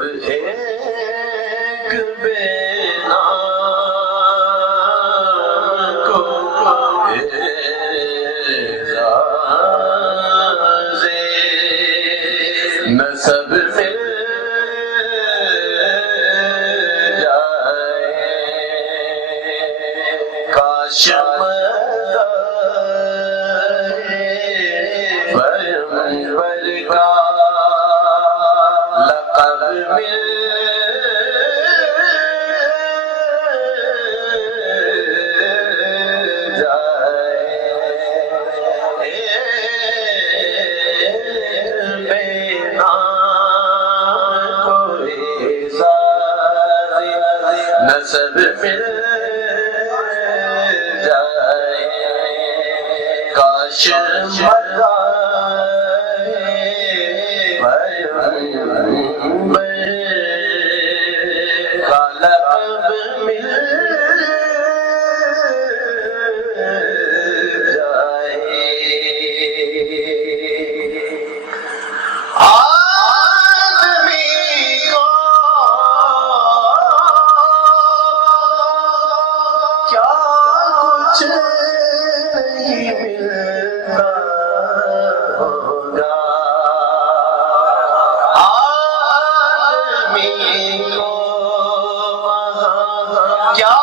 ایک بے نام کو اعزاز نسب مل جائے کاش پیغمبر کا لقب مل نسب مل جائے کاش کا لقب مل جائے نہیں ملتا ہوگا آدمی کو کیا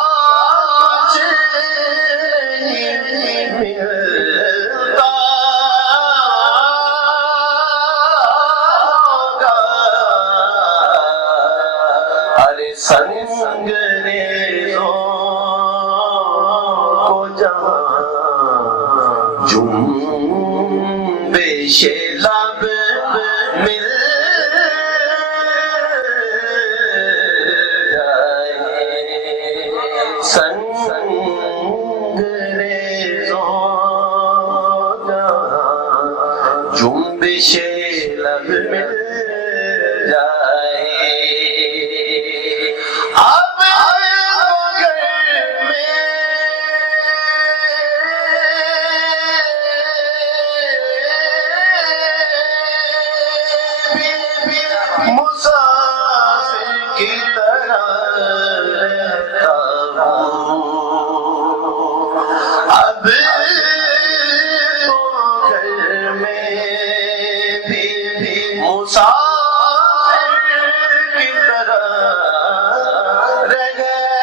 کچھ نہیں ملتا ہوگا ارے سنگریزوں جنبش لب مل جائے سنگریزوں جنبش لب مل جائے مسافر کی طرح رہتا ہوں اب تو گھر میں بھی مسافر کی طرح رہ گیا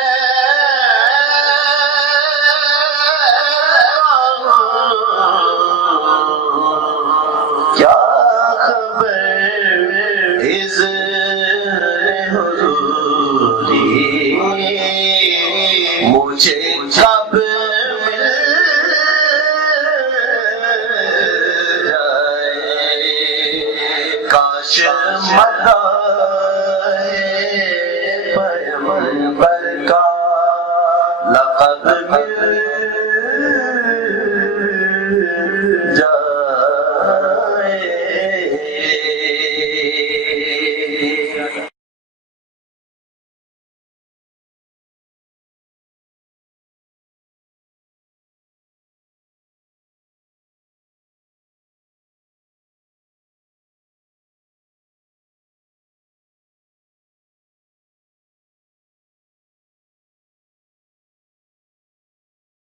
کیا مجھے کب مل جائے کاش مدد